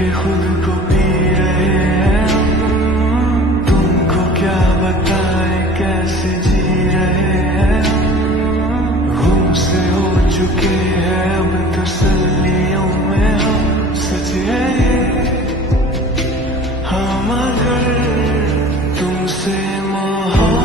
के खुद को पी रहे हैं हम। तुमको क्या बताए कैसे जी रहे हैं हम। हमसे हो चुके हैं अब तसल्लियों में हम। सच है ये हाँ, मगर तुमसे मोहब्बत